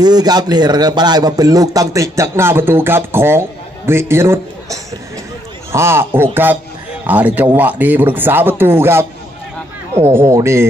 นี้ครับนี่เรามาได้มาเป็นลูกตั้งติจากหน้าประตูครับของวิยนุษห้าหกครับอาในจังหวะนี้ปรักษาประตูครับ โอ้โหนี่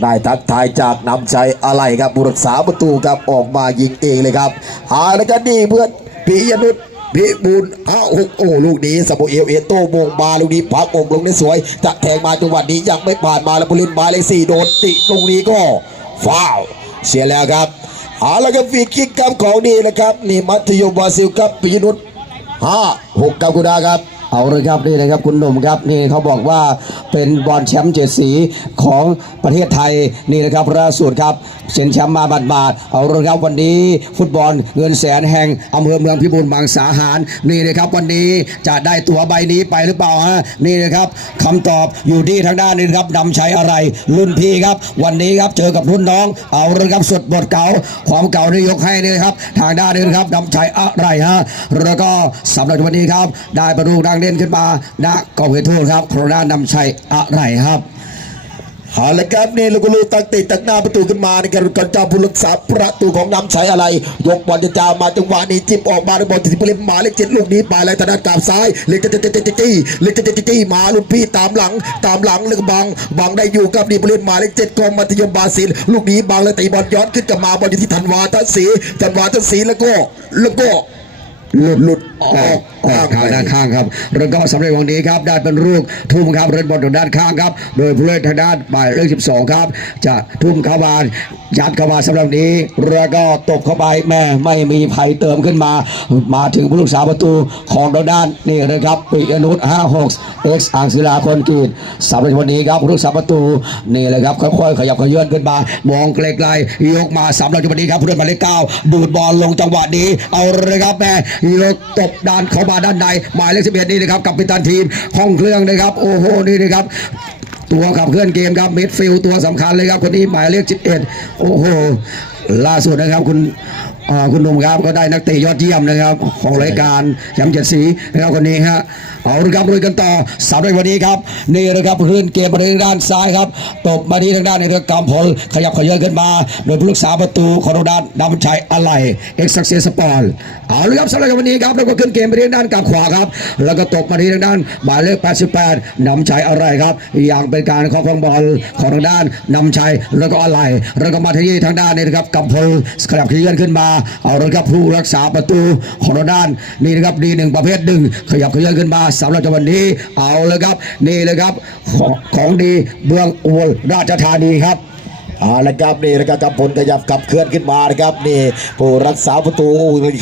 ได้ทักทายจากนำใจอะไรครับผู้รักษาประตูครับออกมายิงเองเลยครับหาแล้วก็นี่เพื่อนปิยนุษพิบูลอ้าวโอ้ลูกนี้สมุเอลเอโต้มงมาลูกนี้พักอกลงได้สวย จะแทงมาจังหวะนี้ยังไม่ผ่านมาแล้วบุรินทร์มาเลขสี่โดนติลูกนี้ก็ฟาวล์เสียแล้วครับ เอาละครับฟีคิกครับของดีนะครับนี่มัธยมบราซิลครับปิยนุษห้าหกกับคุดาครับ เอาเลยครับนี่นะครับคุณหนุ่มครับนี่เขาบอกว่าเป็นบอลแชมป์เจ็ดสีของประเทศไทยนี่นะครับล่าสุดครับเซ็นแชมป์มาบาดๆเอาเลยครับวันนี้ฟุตบอลเงินแสนแห่งอำเภอเมืองพิบูลมังสาหารนี่นะครับวันนี้จะได้ตั๋วใบนี้ไปหรือเปล่าฮะนี่นะครับคำตอบอยู่ที่ทางด้านนี้ครับนำใช้อะไรรุ่นพี่ครับ วันนี้ครับเจอกับรุ่นน้อง เอาเลยครับสุดบทเก่าความเก่าที่ยกให้นี่ครับ ทางด้านนี้ครับนำใช้อะไรฮะแล้วก็สำหรับวันนี้ครับได้ประตูดังเด่นขึ้นมาณกองเวทูตครับโครนานำชัยอะไรครับเอาละครับนี่ลูกลูตั้งติดตักหน้าประตูขึ้นมาในการก่อนเจ้าผู้รักษาประตูของนำใช้อะไร ยกบอลจะจามาจังหวะนี้จิ้มออกมาในบอลที่ผู้เล่นหมาเลขเจ็ดลูกนี้ไปแล้วทางด้านกาบซ้ายเล็กเจ๊เจ๊เจ๊เจ๊จี้เล็กเจ๊เจ๊เจ๊จี้มาลูกพี่ตามหลัง ตามหลังแล้วก็บังบังได้อยู่กับนี่ผู้เล่นหมาเลขเจ็ดกองมัธยมบาซิลลูกนี้บังแล้วตีบอลย้อนขึ้นกลับมาบอลอยู่ที่ธันวาทัศสีธันวาทัศสีแล้วก็แล้วก็หลุดหลุดออก ออกทางด้านข้างครับแล้วก็สำเร็จวันนี้ครับได้เป็นลูกทุ่มครับเล่นบอลทางด้านข้างครับ โดยผู้เล่นทางด้านหมายเลข12 ครับ จะทุ่มเข้ามายัดเข้ามาสำหรับนี้แล้วก็ตบเข้าไปแม่ไม่มีภัยเติมขึ้นมา มาถึงผู้รักษาประตูของด้านนี่นะครับปิยนุช56 X อ่างศิลาคนกีดสำหรับวันนี้ครับผู้รักษาประตูนี่เลยครับค่อยๆขยับขยื่นขึ้นมามองไกลๆยกมาสำหรับวันนี้ครับผู้เล่นหมายเลขเก้าดูดบอลลงจังหวะนี้เอาเลยครับแม่ยกตบด้านเข้ามาาด้านในหมายเลข11นี่นะครับกับปิตันทีมห้องเครื่องนะครับโอ้โหนี่นะครับตัวขับเคลื่อนเกมครับมิดฟิลตัวสำคัญเลยครับคนนี้หมายเลข11โอ้โหล่าสุดนะครับคุณคุณนุ่มครับก็ได้นักเตะยอดเยี่ยมนะครับ ของรายการแชมป์เจ็ดสีนะครับคนนี้ฮะเอาละครับลุยกันต่อสำหรับวันนี้ครับนี่นะครับเคลื่อนเกมมาทางด้านซ้ายครับตบมาที่ทางด้านในเรื่องกำพลขยับขยื่นขึ้นมา โดยผู้รักษาประตูของด้านนำชัยอะไรเอ็กซ์ซักเซสปอร์ เอาละครับสำหรับวันนี้ครับเราก็ขึ้นเกมไปที่ด้านกับขวาครับ แล้วก็ตกมาที่ทางด้านหมายเลข 88นำชัยอะไรครับอย่างเป็นการครอบครองบอลของทางด้านนำชัยแล้วก็อะไรแล้วก็มาที่ทางด้านนี้นะครับกำพลขยับขยื่นขึ้นมาเอาละครับผู้รักษาประตูของทางด้านนี่นะครับดีหนึ่งประเภทหนึ่งขยับขยื่นขึ้นมาสำหรับวันนี้เอาเลยครับนี่เลยครับของของดีเมืองอุบลราชธานีครับ เอาละครับนี่นะครับกำพลขยับกลับเคลื่อนขึ้นมานะครับนี่ผู้รักษาประตู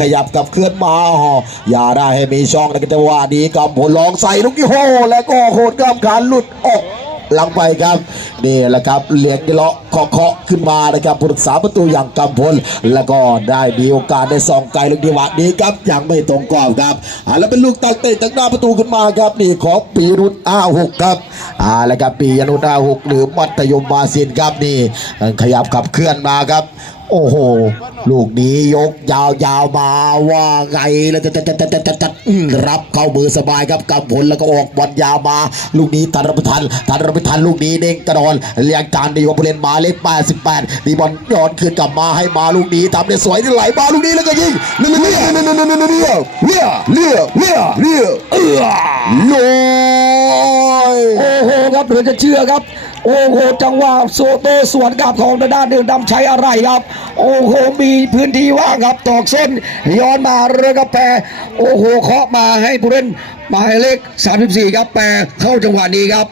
ขยับกลับเคลื่อนมาอ๋ออย่าได้ให้มีช่องนะครับจังหวะนี้กำพลลองใส่ลูกยี่ห้อแล้วก็โคตรกล้ามขาหลุดออกหลังไปครับ นี่แหละครับเหลียงเลาะเคาะเคาะขึ้นมานะครับผู้รักษาประตูอย่างกำพล แล้วก็ได้มีโอกาสได้ส่องไกลลูกจังหวะนี้ครับยังไม่ตรงกรอบครับอ่าแล้วเป็นลูกตักเตะจากหน้าประตูขึ้นมาครับนี่ของปีรุษอ้าหกครับอ่าแล้วครับปียนุษอ้าหกหรือมัธยมบาซินครับนี่ขยับขับเคลื่อนมาครับโอ้โห ลูกนี้ยกยาวๆมาว่าไงแล้วจะจะจะจะจะจะรับเข้ามือสบายครับกำผลแล้วก็ออกบอลยาวมา ลูกนี้ทันรับทันทันรับทันลูกนี้เด้งกระดอนลเรียกจารดีกว่าผู้เล่นมาเลข88ดีบอลย้อนคืนกลับมาให้มาลูกนี้ทำได้สวยที่ไหลมาลูกนี้แล้วก็ยิงเลี้ยเลี้ยเลี้ยเลี้ยเลี้ยเลี้ยเลี้ยเอื้อลอยโอ้โหครับเหลือจะเชื่อครับโอ้โหจังหวะโซโต้สวนกับของด้านหนึ่งดำใช้อะไรครับ โอ้โหมีพื้นที่ว่างครับตอกเส้นย้อนมาเรือกระแพโอ้โหเคาะมาให้ผู้เล่น หมายเลข 34 ครับแปรเข้าจังหวะนี้ครับ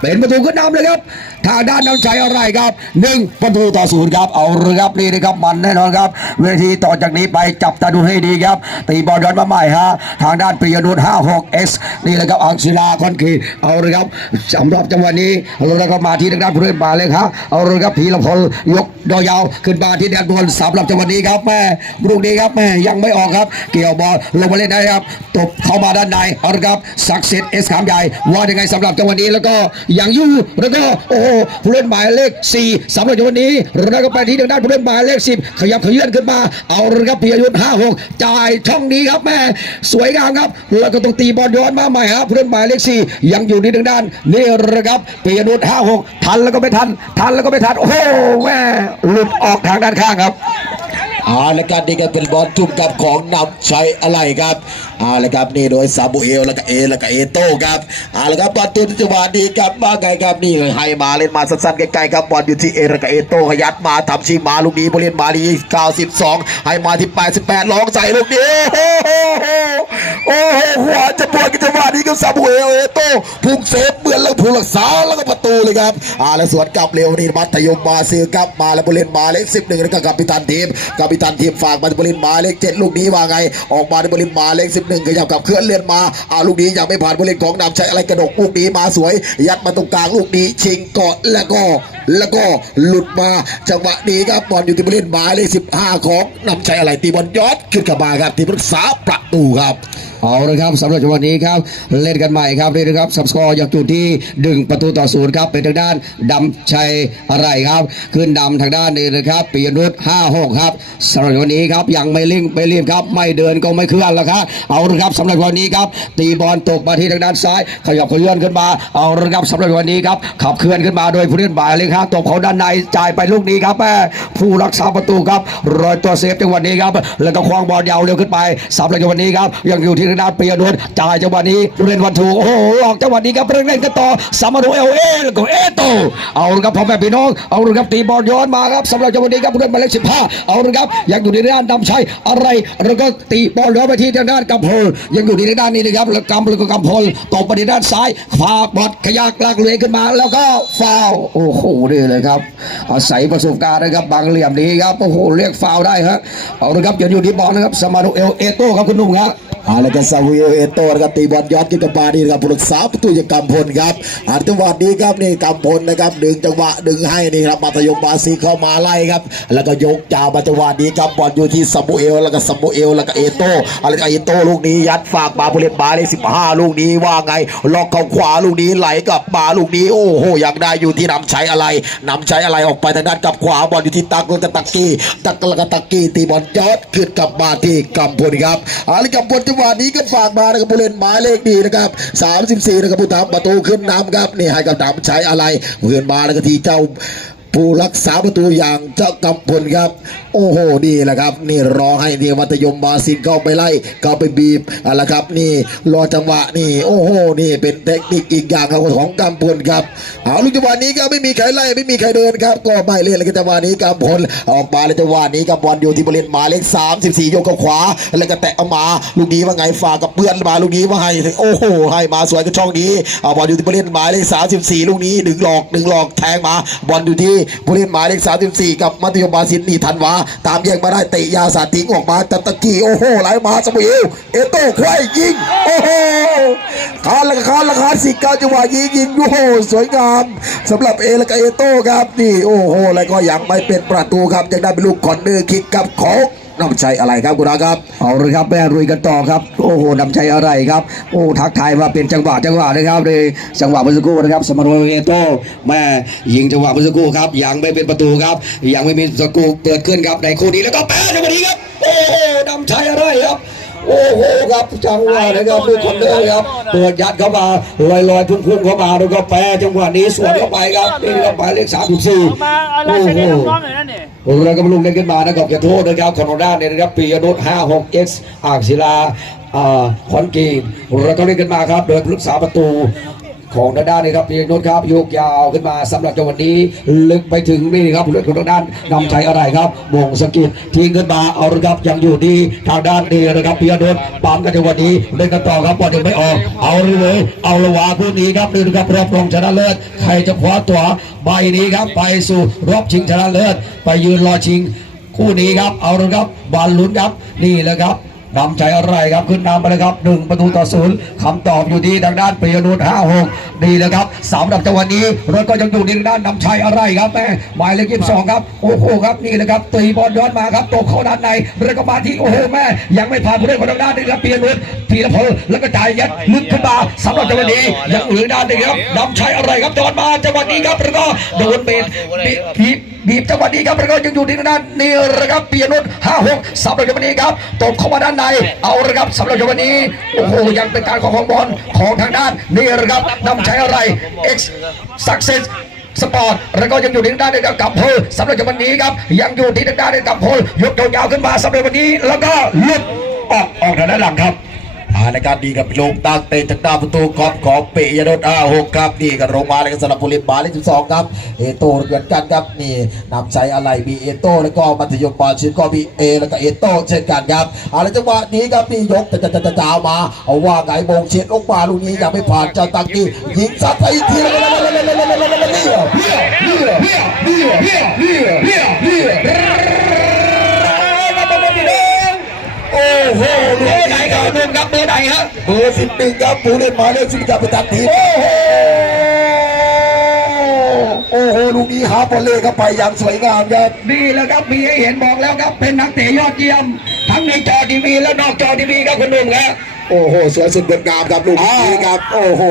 เป็นประตูขึ้นนำเลยครับ ทางด้านน้ำใจอะไรครับหนึ่งประตูต่อศูนย์ครับเอาเลยครับนี่นะครับมันแน่นอนครับ เวทีต่อจากนี้ไปจับตาดูให้ดีครับ ตีบอลย้อนมาใหม่ฮะทางด้านปิยนุช56 S นี่แหละครับอังศิลาคอนกรีตเอาเลยครับสำหรับจังหวะนี้เราก็มาที่ทางด้านผู้เล่นมาเลยครับเอาเลยครับพีรพลยกดอยาวขึ้นมาที่แดนบอลสำหรับจังหวะนี้ครับแม่ลูกนี้ครับแม่ยังไม่ออกครับ เกี่ยวบอลลงมาเล่นได้ครับตบเข้ามาด้านในเอาละครับศักดิ์สิทธิ์เอสขามใหญ่ว่ายังไงสำหรับจังหวะนี้แล้วก็ยังอยู่แล้วก็โอ้โหผู้เล่นหมายเลข 4สำหรับจังหวะนี้แล้วก็ไปที่ทางด้านผู้เล่นหมายเลข 10 ขยับขยื่นขึ้นมา เอาละครับพิยยุทธ์56จ่ายช่องนี้ครับแม่สวยงามครับแล้วก็ต้องตีบอลย้อนมาใหม่ครับผู้เล่นหมายเลข 4 ยังอยู่ที่ทางด้านนี่ละครับพิยยุทธ์56ทันแล้วก็ไม่ทัน ทันแล้วก็ไม่ทันโอ้โหแม่หลุดออกทางด้านข้างครับเอาละครับนี่ก็เป็นบอลทุ่มกับของนำชัยอะไรครับ เอาละครับนี่โดยซาบูเอลแล้วก็เอแล้วก็เอโต้ครับเอาละครับบอลตุ้มจังหวะนี้ครับมาไงครับนี่ให้มาเล่นมาสั้นๆใกล้ๆครับบอลอยู่ที่เอแล้วก็เอโต้ขยัดมาทำชิงมาลูกนี้บอลเล่นมาดี92 ให้มาที่ 88ลองใส่ลูกนี้โอ้โหโอ้โหหัวจะปวดกันจังหวะนี้ครับซาบูเอลเอโต้พุ่งเซฟเหมือนแล้วพุ่งหลักษาแล้วก็ประตูเลยครับเอาละสวนกลับเร็วนี่มัธยมมาซื้อครับมาแล้วบอลเล่นมาเลข11แล้วก็กัปตันทีมกัปตันทีมฝากมาบอลเล่นมาเลข7ลูกนี้ว่าไง ออกมาในบอลเล่นมาเลข11ขยับกับเคลื่อนเลื่อนมาอ่าลูกนี้ยังไม่ผ่านผู้เล่นของนำใช้อะไรกระดกลูกนี้มาสวย ยัดมาตรงกลางลูกนี้ชิงเกาะแล้วก็ แล้วก็หลุดมาจังหวะนี้ครับบอลอยู่ที่บอลเล่นมายเลข15ของนำใช้อะไรตีบอลยอดขึ้นกับมาครับทีมรักษาประตูครับเอาละครับสำหรับจังหวะนี้ครับเล่นกันใหม่ครับนี่นะครับสับสกอร์จากจุดที่ดึงประตูต่อศูนย์ครับเป็นทางด้านดำชัยอะไรครับ ขึ้นดำทางด้านนี้นะครับปียนุชห้าหกครับสำหรับวันนี้ครับยังไม่ลิงไม่รีบครับ ไม่เดินก็ไม่เคลื่อนแล้วครับเอาละครับสำหรับวันนี้ครับ ตีบอลตกมาที่ทางด้านซ้าย ขยับขยื่นขึ้นมาเอาละครับสำหรับวันนี้ครับขับเคลื่อนขึ้นมาโดยผู้เล่นบ่ายเลยครับตบเขาด้านในจ่ายไปลูกนี้ครับแม่ผู้รักษาประตูครับรอยตัวเซฟจังหวะนี้ครับแล้วก็คว้างบอลยาวเร็วขึ้นไปสำหรับจังหวะนี้ครับยังอยู่ที่ทางด้านปียนุชจ่ายจังหวะนี้เล่นวันถูกโอ้โหออกจังหวะนี้ครับเร่งเล่นกันต่อสามาโดเอลเอแล้วก็เอโตเอาละครับพ่อแม่พี่น้องเอาละครับตีบอลย้อนมาครับสำหรับจังหวะนี้ครับเล่นมาเลขสิบห้าเอาละครับยังอยู่ในด้านดำชัยอะไรแล้วก็ตีบอลย้อนไปที่ทางด้านกำพลยังอยู่ในด้านนี้นะครับแล้วกำแล้วก็กำพลตบไปที่ด้านซ้ายฟาบอลขยักลากเลื้อยขึ้นมาแล้วก็ฟาวโอ้โหนี่เลยครับอาศัยประสบการณ์นะครับบางเหลี่ยมนี้ครับโอ้โหเรียกฟาวได้ฮะเอาละครับยังอยู่ที่บอลนะครับสมานุเอลเอโต้ครับคุณหนุ่มครับ เอาละครับซาวิเอเอโต้นะครับตีบอลยอดกินกับบาดีครับผู้รักษาประตูจากกำพลครับอาจังหวะนี้ครับนี่กำพลนะครับดึงจังหวะดึงให้นี่ครับมัธยมบาซีเข้ามาไล่ครับ แล้วก็ยกจามาจังหวะนี้ครับบอลอยู่ที่ซามูเอลแล้วก็ซามูเอลแล้วก็เอโต้อะไรก็เอโต้ลูกนี้ยัดฝากมาผู้เล่นบาเลขสิบห้าลูกนี้ว่าไงล็อกเข้าขวาลูกนี้ไหลกับมาลูกนี้โอ้โหอยากได้อยู่ที่นำใช้อะไรนำใช้อะไรออกไปทางด้านกับขวาบอลอยู่ที่ตักแล้วก็ตักกี้ตักแล้วก็ตักกี้ตีบอลยอดขึ้นกับมาที่กำพลครับอาละกำพลจังหวะนี้ก็ฝากมานะครับผู้เล่นหมายเลขดีนะครับ 34 นะครับผู้ทำประตูขึ้นนำครับนี่ให้กับดำใช้อะไรเพื่อนมาแล้วก็ทีเจ้า ผู้รักษาประตูอย่างเจ้ากำพลครับ โอ้โหนี่แหละครับ นี่รอให้เดียมัธยมมาซินเข้าไปไล่เข้าไปบีบอะไรครับ นี่รอจังหวะนี่ โอ้โหนี่เป็นเทคนิคอีกอย่างของของกำพลครับเอาลูกจังหวะนี้ก็ไม่มีใครไล่ไม่มีใครเดินครับ ก็ไม่เล่นเลยจังหวะนี้กำพลออกมาเลยจังหวะนี้กับบอลอยู่ที่บริเวณหมายเลข34ยกกับขวา แล้วก็แตะเอามาลูกนี้ว่าไงฝากกับเพื่อนมาลูกนี้ว่าให้โอ้โหให้มาสวยกับช่องนี้เอาบอลอยู่ที่บริเวณหมายเลข34ลูกนี้ดึงหลอกดึงหลอกแทงมาบอลอยู่ที่บริเล่นหมายเลขสามสกับมัธยมบาสินนี่ทันวา ตามแย่งมาได้เตะยาสาติงออกมาตัตตะกี้โอ้โหไหลมาสมุยเอโต้ควายยิง โอ้โหคานละคานละคานสิเก้าจังหวะยิงยิงโอ้โหสวยงามสำหรับเอและก็เอโต้ครับนี่โอ้โหแล้วก็ยังไม่เป็นประตูครับยังได้เป็นลูกคอนเนอร์คิกกับของ น้ำใจอะไรครับคุณอาครับ เอาเลยครับแม่รุยกันต่อครับ โอ้โหน้ำใจอะไรครับ โอ้ทักทายมาเป็นจังหวะจังหวะนะครับเลยจังหวะเมื่อสักครู่นะครับ สมารโรเวโตแม่ยิงจังหวะเมื่อสักครู่ครับยังไม่เป็นประตูครับยังไม่มีสกูเกิดขึ้นครับในคู่นี้แล้วก็แปะในวันนี้ครับ โอ้โหน้ำใจอะไรครับ โอ้โหครับจังหวะนะครับลูกคนเดิมครับเปิดยัดเข้ามาลอยลอยๆพุ่งๆเข้ามาแล้วก็แปะจังหวะนี้สวนเข้าไปครับนี่ครับหมายเลขสามสิบสี่เอามาเอาลายเซ็นให้น้องๆหน่อยนะเนี่ยโอ้แล้วก็มาลุงเล่นขึ้นมานะครับอย่าโทษนะครับของเราด้านเนี่ยนะครับปียนุช56 X อ่างศิลาอ่าขอนกีนแล้วก็เล่นขึ้นมาครับโดยผู้รักษาประตู ของทางด้านนี้ครับปียนุชครับโยกยาวขึ้นมาสำหรับจังหวะนี้ ลึกไปถึงนี่ครับผู้เล่นของทางด้านนำใจอะไรครับมงสกิดทิ้งขึ้นมาเอาละครับยังอยู่ที่ทางด้านนี้นะครับปียนุชปั๊มกันจังหวะนี้เล่นกันต่อครับบอลยังไม่ออก เอาเลยเอาละวาคู่นี้ครับนี่นะครับรอบรองชนะเลิศใครจะคว้าตัวใบนี้ครับไปสู่รอบชิงชนะเลิศไปยืนรอชิง คู่นี้ครับเอาละครับบอลลุ้นครับนี่แหละครับ นำใจอะไรครับ ขึ้นนำไปเลยครับหนึ่งประตูต่อศูนย์คำตอบอยู่ที่ทางด้านปียนุชห้าหกนี่แหละครับสามดับจังหวะนี้รถก็ยังอยู่ในทางด้านนำชัยอะไรครับแม่หมายเลขยี่สิบสองครับโอ้โหครับนี่แหละครับตีบอลย้อนมาครับตกเข้าด้านในแล้วก็มาที่โอ้โหแม่ยังไม่ผ่านผู้เล่นคนทางด้านนี้ครับปียนุชพีรพลแล้วก็จ่ายยัดลึกขึ้นมาสำหรับจังหวะนี้ยังเหลือด้านหนึงครับนำชัยอะไรครับย้อนมาจังหวะนี้ครับแล้วก็โดนเบนบี บีบจังหวะนี้ครับแล้วก็ยังอยู่ที่ด้านนี่ระครับเปียนุชห้าหกสำหรับจังหวะนี้ครับตบเข้ามาด้านในเอาละครับสำหรับจังหวะนี้โอ้โหยังเป็นการของของบอลของทางด้านนี่ระครับนำใช้อะไร X success สปอร์ตแล้วก็ยังอยู่ที่ด้านเดียวกับโพลสำหรับวันนี้ครับ ยังอยู่ที่ทางด้านเดียวกับโพลยกยาวๆขึ้นมาสำหรับวันนี้ แล้วก็ลุดออกออกทางด้านหลังครับ อาในการดีกับลงตั้งเตะจากหน้าประตูกอบของเปยโดนอาหกครับนี่กันลงมาเลยกันสำหรับบุรีบาเลขสิบสองครับเอโต้เหมือนกันครับนี่นำใจอะไรมีเอโต้แล้วก็มัธยมปลาชินก็มีเอแล้วก็เอโต้เช่นกันครับอาละจังหวะนี้ครับนี่ยกแต่จะจะจะมาเอาว่าไงโมงเฉียดลงมาลูกนี้ยังไม่ผ่านเจ้าตังกี้ยิงซัดไปอีกทีแล้วโอ้ โหเบอร์ไหนครับนุ่มครับเบอร์ไหนฮะเบอร์สิบหนึ่งครับผู้เล่นหมายเลขสิบจะไปตัดทีมโอ้โหโอ้โหลูกนี้ฮาบอลเล่เข้าไปอย่างสวยงามครับนี่แล้วครับมีให้เห็นบอกแล้วครับเป็นนักเตะยอดเยี่ยม ทั้งในจอทีวีและนอกจอทีวีครับคุณหนุ่มครับ โอ้โหสวยสุดงดงามครับลูกนี้ครับโอ้โห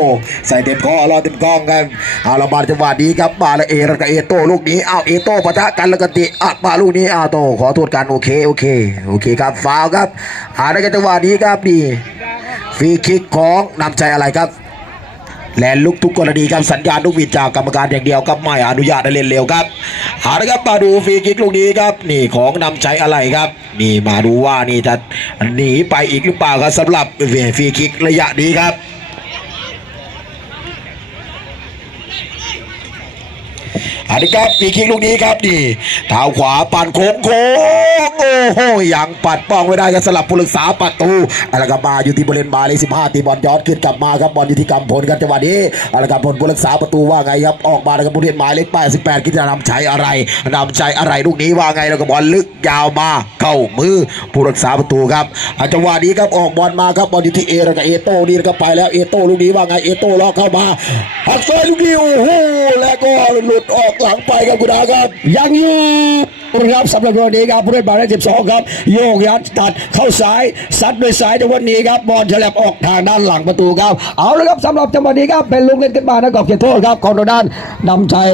ใส่เต็มข้อรอเต็มกล้องกันเอาละมาจังหวะนี้ครับมาแล้วเอแล้วก็เอโต้ลูกนี้เอาเอโต้ปะทะกันแล้วก็ติอะมาลูกนี้เอาโตขอโทษกันโอเคโอเคโอเคครับฟาวครับอาในจังหวะนี้ครับนี่ฟรีคิกของนำใจอะไรครับ แลนลุกทุกกรณีครับสัญญาณลูกวิดจากกรรมการอย่างเดียวครับไม่อนุญาตให้เล่นเร็วครับเอาละครับมาดูฟรีคิกลูกนี้ครับ นี่ของนำใจอะไรครับ นี่มาดูว่านี่จะหนีไปอีกหรือเปล่าครับสำหรับฟรีคิกระยะนี้ครับอันนี้ครับฟรีคิกลูกนี้ครับนี่เท้าขวาปั่นโค้งโค้ง อ้โหยังปัดป้องไม่ได้ครับสลับผู้รักษาประตูอะไรครับมาอยู่ที่บริเวณบาเลีสิบห้าตีบอลย้อนขึ้นกลับมาครับบอลอยู่ที่กำพลครับจังหวะนี้อะไรครับพลผู้รักษาประตูว่าไงครับออกมาแล้วครับบริเวณหมายเลขแปดสิบแปดคิจะนำใช้อะไรนำใช้อะไรลูกนี้ว่าไงแล้วก็บอลลึกยาวมาเข้ามือผู้รักษาประตูครับจังหวะนี้ครับออกบอลมาครับบอลอยู่ที่เอแล้วก็เอโต้นี่นะครับไปแล้วเอโต้ลูกนี้ว่าไงเอโต้ล็อกเข้ามาหักซ้ายลูกนี้โอ้โหแล้วก็หลุดออกหลังไปครับคุณอาครับยังอยู่ รับสำหรับวันนี้ครับผู้เล่นหมายเลขสิบสองครับ โยกยัดตัดเข้าซ้ายซัดด้วยซ้ายในวันนี้ครับบอลฉลับออกทางด้านหลังประตูครับ เอาละครับสำหรับจังหวะนี้ครับเป็นลุงเล่นขึ้นมานะกอบเขตโทษครับของทาด้านนำชัย